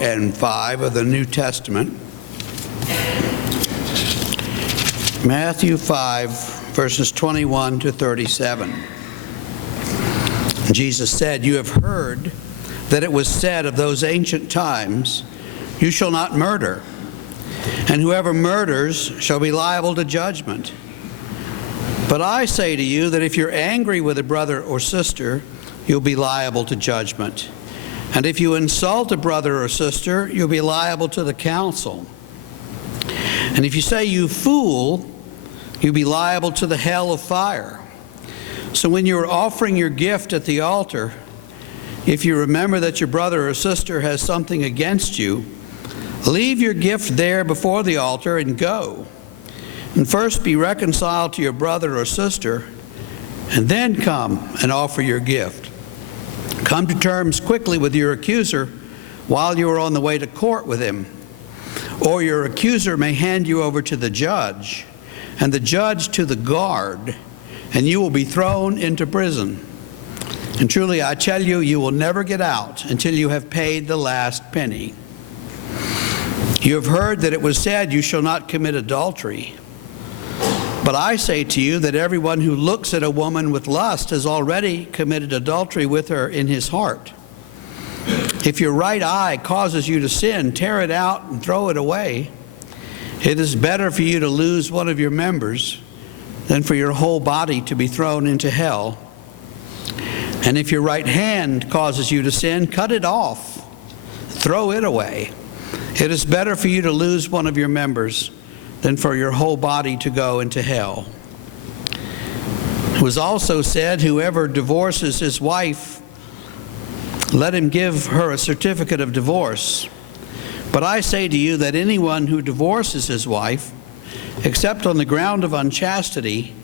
and 5 of the New Testament. Matthew 5, verses 21 to 37. Jesus said, "You have heard that it was said of those ancient times, 'You shall not murder, and whoever murders shall be liable to judgment.' But I say to you that if you're angry with a brother or sister, you'll be liable to judgment. And if you insult a brother or sister, you'll be liable to the council. And if you say, 'You fool,' you'll be liable to the hell of fire. So when you are offering your gift at the altar, if you remember that your brother or sister has something against you, leave your gift there before the altar and go. And first be reconciled to your brother or sister, and then come and offer your gift. Come to terms quickly with your accuser while you are on the way to court with him. Or your accuser may hand you over to the judge, and the judge to the guard, and you will be thrown into prison. And truly I tell you, you will never get out until you have paid the last penny. You have heard that it was said, 'You shall not commit adultery.' But I say to you that everyone who looks at a woman with lust has already committed adultery with her in his heart. If your right eye causes you to sin, tear it out and throw it away. It is better for you to lose one of your members than for your whole body to be thrown into hell. And if your right hand causes you to sin, cut it off, throw it away. It is better for you to lose one of your members than for your whole body to go into hell. It was also said, 'Whoever divorces his wife, let him give her a certificate of divorce.' But I say to you that anyone who divorces his wife, except on the ground of unchastity,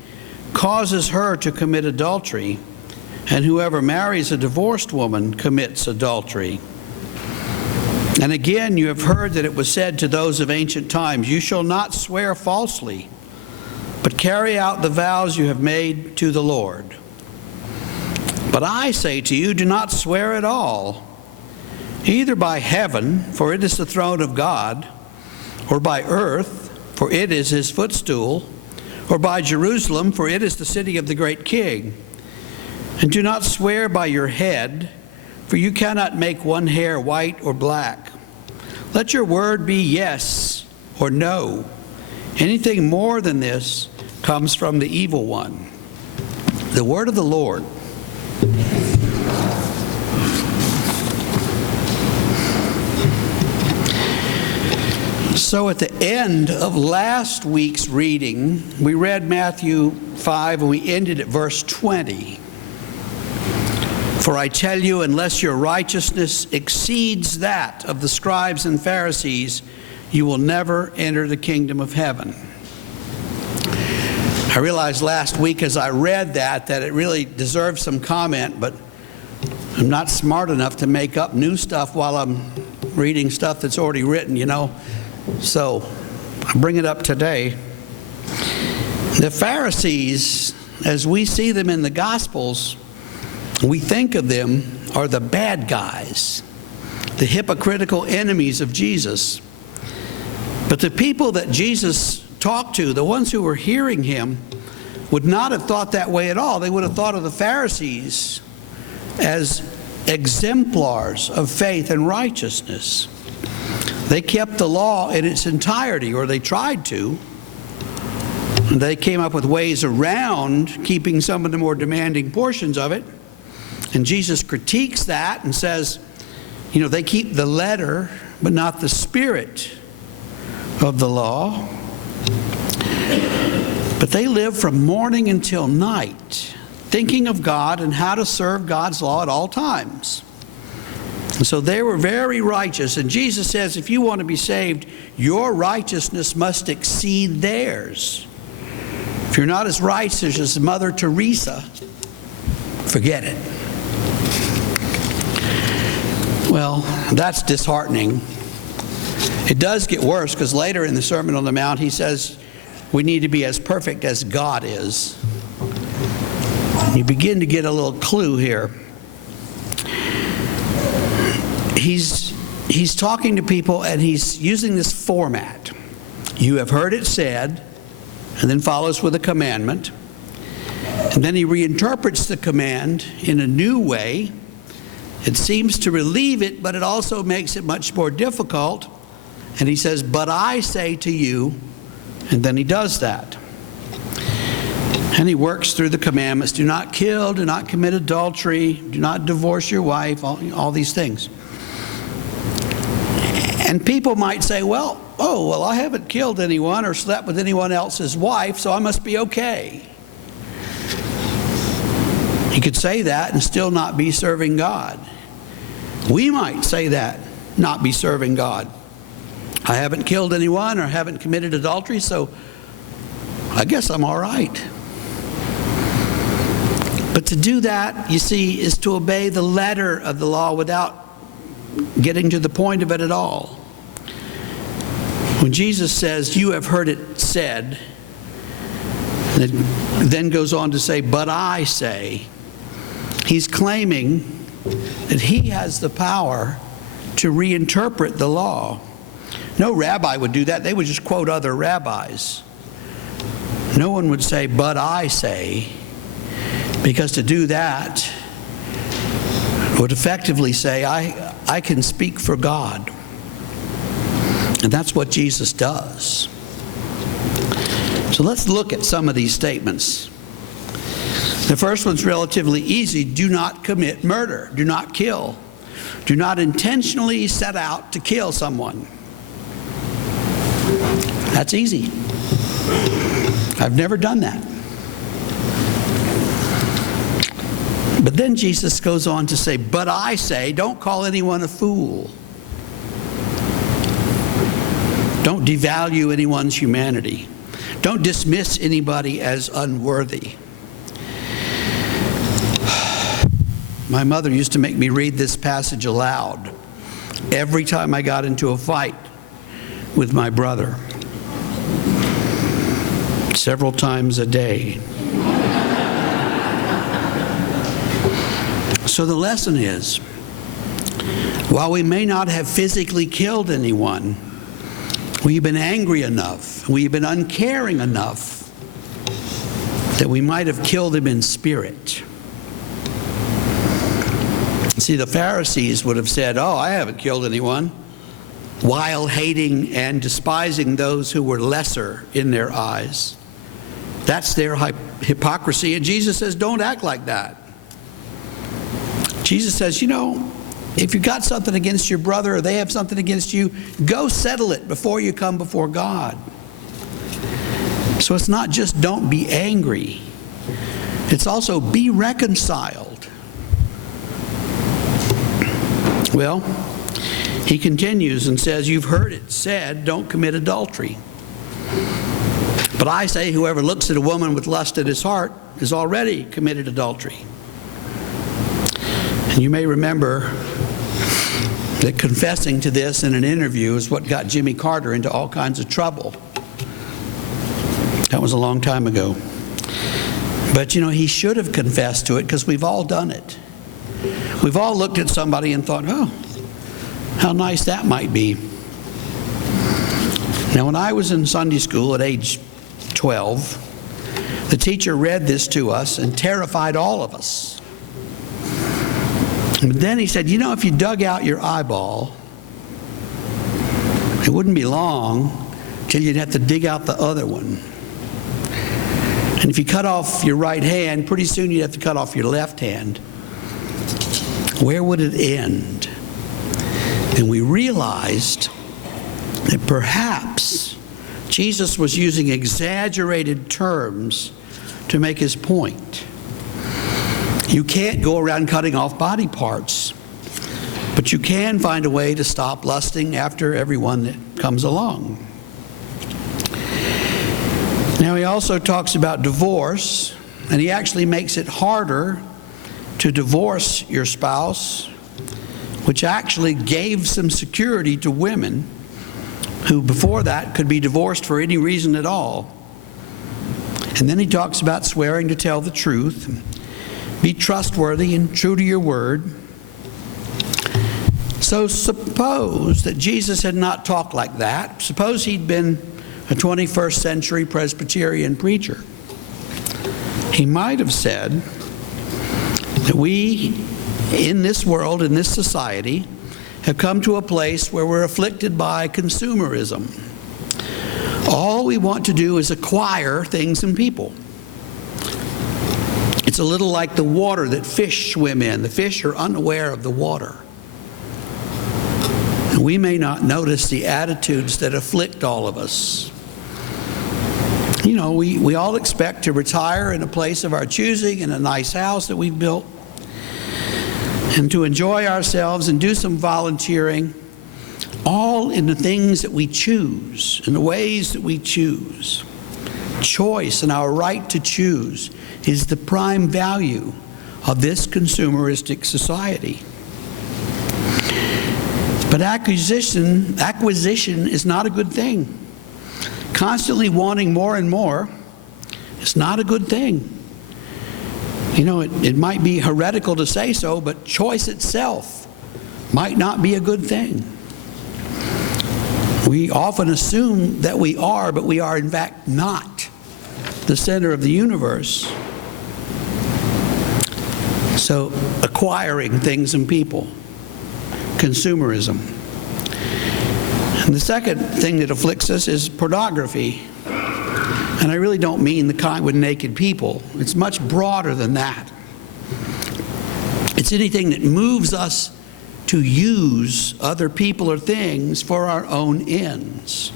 causes her to commit adultery, and whoever marries a divorced woman commits adultery. And again, you have heard that it was said to those of ancient times, 'You shall not swear falsely, but carry out the vows you have made to the Lord.' But I say to you, do not swear at all, either by heaven, for it is the throne of God, or by earth, for it is his footstool, or by Jerusalem, for it is the city of the great King. And do not swear by your head, for you cannot make one hair white or black. Let your word be yes or no. Anything more than this comes from the evil one." The word of the Lord. So at the end of last week's reading, we read Matthew 5 and we ended at verse 20. "For I tell you, unless your righteousness exceeds that of the scribes and Pharisees, you will never enter the kingdom of heaven." I realized last week as I read that it really deserves some comment, but I'm not smart enough to make up new stuff while I'm reading stuff that's already written, So I bring it up today. The Pharisees, as we see them in the Gospels, we think of them are the bad guys, the hypocritical enemies of Jesus. But the people that Jesus talked to, the ones who were hearing him, would not have thought that way at all. They would have thought of the Pharisees as exemplars of faith and righteousness. They kept the law in its entirety, or they tried to. They came up with ways around keeping some of the more demanding portions of it. And Jesus critiques that and says, they keep the letter, but not the spirit of the law. But they live from morning until night, thinking of God and how to serve God's law at all times. And so they were very righteous. And Jesus says, if you want to be saved, your righteousness must exceed theirs. If you're not as righteous as Mother Teresa, forget it. Well, that's disheartening. It does get worse, because later in the Sermon on the Mount, he says we need to be as perfect as God is. You begin to get a little clue here. He's he's talking to people and he's using this format. You have heard it said, and then follows with a commandment. And then he reinterprets the command in a new way. It seems to relieve it, but it also makes it much more difficult. And he says, but I say to you, and then he does that. And he works through the commandments. Do not kill, do not commit adultery, do not divorce your wife, all these things. And people might say, well, I haven't killed anyone or slept with anyone else's wife, so I must be okay. You could say that and still not be serving God. We might say that, not be serving God. I haven't killed anyone or haven't committed adultery, so I guess I'm all right. But to do that, you see, is to obey the letter of the law without getting to the point of it at all. When Jesus says, you have heard it said, and it then goes on to say, but I say, he's claiming that he has the power to reinterpret the law. No rabbi would do that. They would just quote other rabbis. No one would say, but I say, because to do that would effectively say, I can speak for God. And that's what Jesus does. So let's look at some of these statements. The first one's relatively easy. Do not commit murder. Do not kill. Do not intentionally set out to kill someone. That's easy. I've never done that. But then Jesus goes on to say, but I say, don't call anyone a fool. Don't devalue anyone's humanity. Don't dismiss anybody as unworthy. My mother used to make me read this passage aloud every time I got into a fight with my brother, several times a day. So the lesson is, while we may not have physically killed anyone, we've been angry enough, we've been uncaring enough that we might have killed him in spirit. See, the Pharisees would have said, I haven't killed anyone, while hating and despising those who were lesser in their eyes. That's their hypocrisy, and Jesus says, don't act like that. Jesus says, if you've got something against your brother or they have something against you, go settle it before you come before God. So it's not just don't be angry. It's also be reconciled. Well, he continues and says, you've heard it said, don't commit adultery. But I say, whoever looks at a woman with lust in his heart has already committed adultery. And you may remember that confessing to this in an interview is what got Jimmy Carter into all kinds of trouble. That was a long time ago. But he should have confessed to it, because we've all done it. We've all looked at somebody and thought, how nice that might be. Now, when I was in Sunday school at age 12, the teacher read this to us and terrified all of us. But then he said, if you dug out your eyeball, it wouldn't be long till you'd have to dig out the other one. And if you cut off your right hand, pretty soon you'd have to cut off your left hand. Where would it end? And we realized that perhaps Jesus was using exaggerated terms to make his point. You can't go around cutting off body parts, but you can find a way to stop lusting after everyone that comes along. Now, he also talks about divorce, and he actually makes it harder to divorce your spouse, which actually gave some security to women who before that could be divorced for any reason at all. And then he talks about swearing to tell the truth. Be trustworthy and true to your word. So suppose that Jesus had not talked like that. Suppose he'd been a 21st century Presbyterian preacher. He might have said that we, in this world, in this society, have come to a place where we're afflicted by consumerism. All we want to do is acquire things and people. It's a little like the water that fish swim in. The fish are unaware of the water. And we may not notice the attitudes that afflict all of us. You know, we all expect to retire in a place of our choosing, in a nice house that we've built, and to enjoy ourselves and do some volunteering, all in the things that we choose, in the ways that we choose. Choice and our right to choose is the prime value of this consumeristic society. But acquisition is not a good thing. Constantly wanting more and more is not a good thing. You know, it might be heretical to say so, but choice itself might not be a good thing. We often assume that we are, but we are in fact not the center of the universe. So, acquiring things and people, consumerism. And the second thing that afflicts us is pornography. And I really don't mean the kind with naked people. It's much broader than that. It's anything that moves us to use other people or things for our own ends.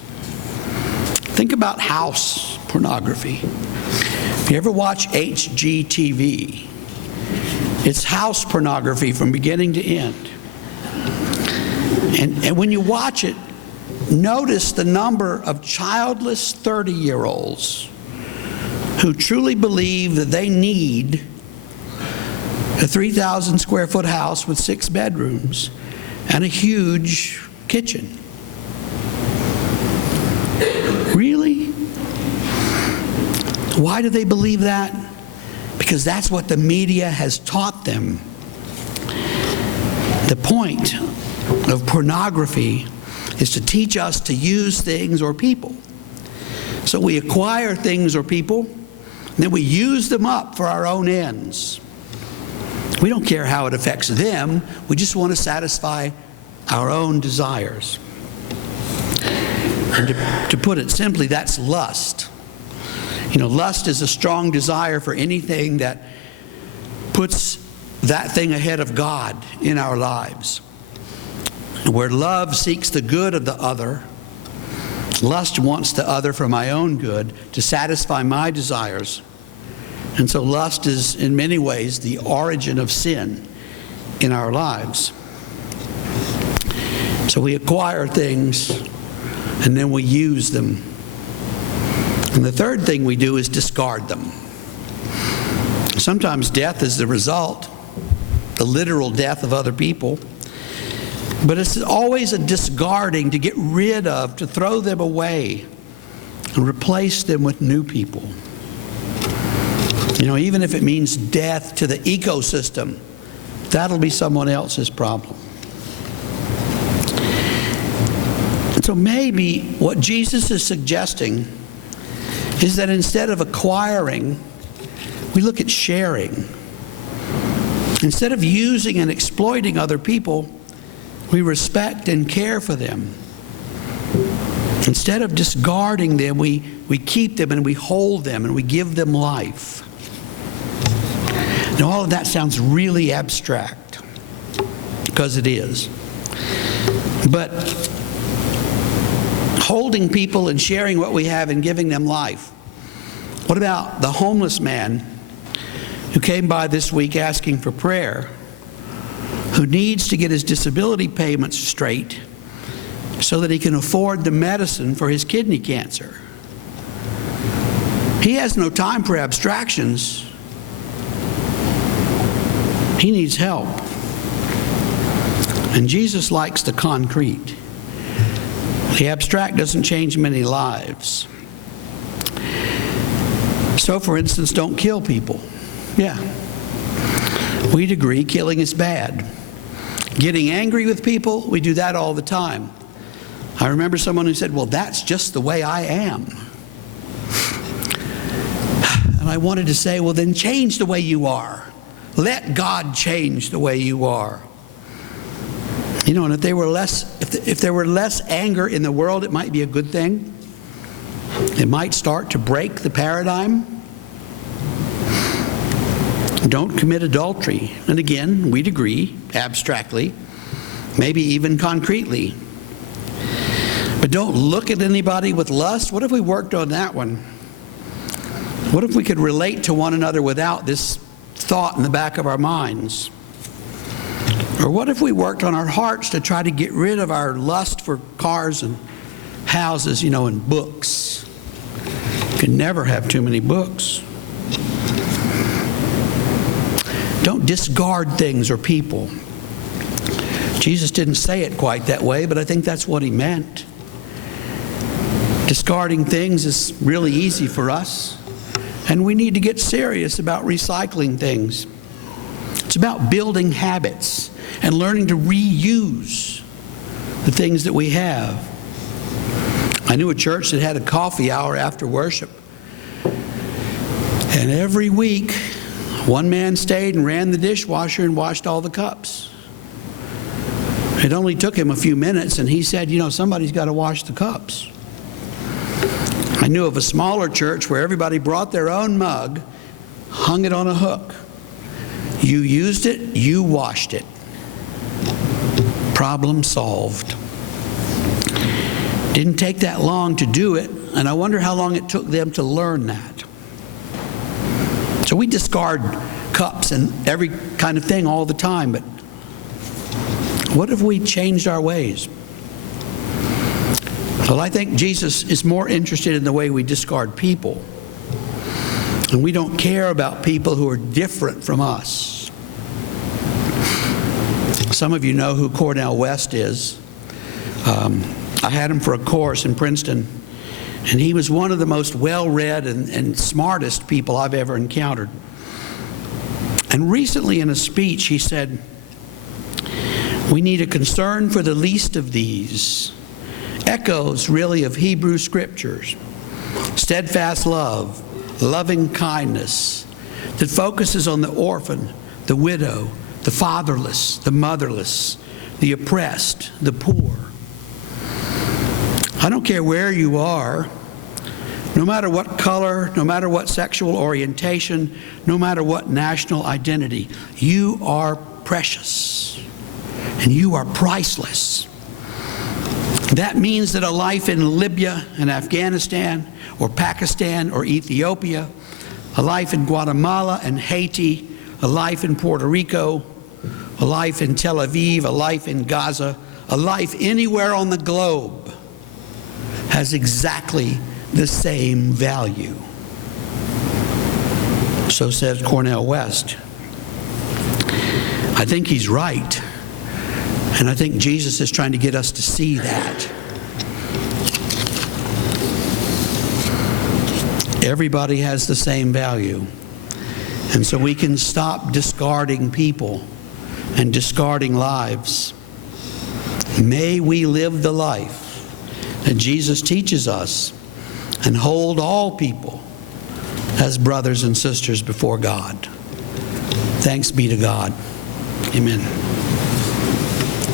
Think about house pornography. If you ever watch HGTV, it's house pornography from beginning to end. And when you watch it, notice the number of childless 30-year-olds who truly believe that they need a 3,000 square foot house with 6 bedrooms and a huge kitchen. Really? Why do they believe that? Because that's what the media has taught them. The point of pornography is to teach us to use things or people. So we acquire things or people, and then we use them up for our own ends. We don't care how it affects them. We just want to satisfy our own desires. And to put it simply, that's lust. You know, lust is a strong desire for anything that puts that thing ahead of God in our lives. Where love seeks the good of the other, lust wants the other for my own good, to satisfy my desires. And so lust is, in many ways, the origin of sin in our lives. So we acquire things, and then we use them. And the third thing we do is discard them. Sometimes death is the result, the literal death of other people. But it's always a discarding, to get rid of, to throw them away and replace them with new people. You know, even if it means death to the ecosystem, that'll be someone else's problem. And so maybe what Jesus is suggesting is that instead of acquiring, we look at sharing. Instead of using and exploiting other people, we respect and care for them. Instead of discarding them, we keep them and we hold them and we give them life. Now, all of that sounds really abstract, because it is. But holding people and sharing what we have and giving them life. What about the homeless man who came by this week asking for prayer, who needs to get his disability payments straight so that he can afford the medicine for his kidney cancer? He has no time for abstractions. He needs help. And Jesus likes the concrete. The abstract doesn't change many lives. So, for instance, don't kill people. Yeah. We'd agree killing is bad. Getting angry with people, we do that all the time. I remember someone who said, well, that's just the way I am. And I wanted to say, well, then change the way you are. Let God change the way you are. You know, and if there were less anger in the world, it might be a good thing. It might start to break the paradigm. Don't commit adultery. And again, we'd agree, abstractly, maybe even concretely. But don't look at anybody with lust. What if we worked on that one? What if we could relate to one another without this thought in the back of our minds? Or what if we worked on our hearts to try to get rid of our lust for cars and houses, you know, and books? You can never have too many books. Don't discard things or people. Jesus didn't say it quite that way, but I think that's what he meant. Discarding things is really easy for us, and we need to get serious about recycling things. It's about building habits and learning to reuse the things that we have. I knew a church that had a coffee hour after worship, and every week one man stayed and ran the dishwasher and washed all the cups. It only took him a few minutes, and he said, you know, somebody's got to wash the cups. I knew of a smaller church where everybody brought their own mug, hung it on a hook. You used it, you washed it. Problem solved. Didn't take that long to do it, and I wonder how long it took them to learn that. So we discard cups and every kind of thing all the time, but what if we changed our ways? Well, I think Jesus is more interested in the way we discard people. And we don't care about people who are different from us. Some of you know who Cornel West is. I had him for a course in Princeton, and he was one of the most well-read and smartest people I've ever encountered. And recently in a speech he said, we need a concern for the least of these. Echoes really of Hebrew scriptures. Steadfast love, loving kindness that focuses on the orphan, the widow, the fatherless, the motherless, the oppressed, the poor. I don't care where you are, no matter what color, no matter what sexual orientation, no matter what national identity, you are precious and you are priceless. That means that a life in Libya and Afghanistan or Pakistan or Ethiopia, a life in Guatemala and Haiti, a life in Puerto Rico, a life in Tel Aviv, a life in Gaza, a life anywhere on the globe has exactly the same value. So says Cornel West. I think he's right. And I think Jesus is trying to get us to see that. Everybody has the same value. And so we can stop discarding people and discarding lives. May we live the life that Jesus teaches us and hold all people as brothers and sisters before God. Thanks be to God. Amen.